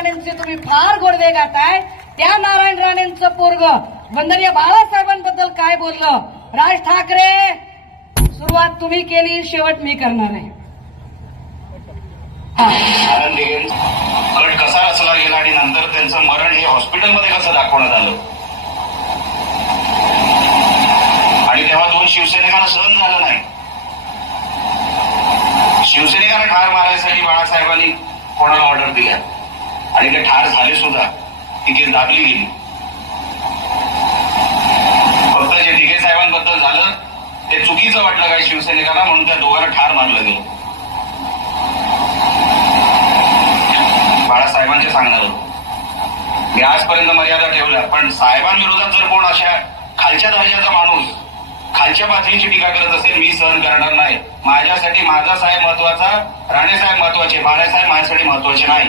राणेंचे तुम्ही फार गोडवे गाताय. त्या नारायण राणेंचं पोरग वंदनीय बाळासाहेबांबद्दल काय बोललं? राज ठाकरे, सुरुवात तुम्ही केली, शेवट मी करणार आहे. गट कसा रचला गेला आणि नंतर त्यांचं मरण हे हॉस्पिटलमध्ये कसं दाखवण्यात आलं आणि तेव्हा दोन शिवसैनिकांना सहन झालं नाही. शिवसैनिकांना ठार मारायसाठी बाळासाहेबांनी कोणाला ऑर्डर दिल्या आणि ते ठार झाले सुद्धा. ती केस दाबली गेली. फक्त जे दिघे साहेबांबद्दल झालं ते चुकीचं वाटलं काही शिवसैनिकांना, म्हणून त्या दोघांना ठार मारलं गेलं. बाळासाहेबांचे सांगणार मी आजपर्यंत मर्यादा ठेवल्या, पण साहेबांविरोधात जर कोण अशा खालच्या दर्जाचा माणूस खालच्या पातळीची टीका करत असेल, मी सहन करणार नाही. माझ्यासाठी माझा साहेब महत्वाचा, राणेसाहेब महत्वाचे, बाळासाहेब माझ्यासाठी महत्वाचे नाही.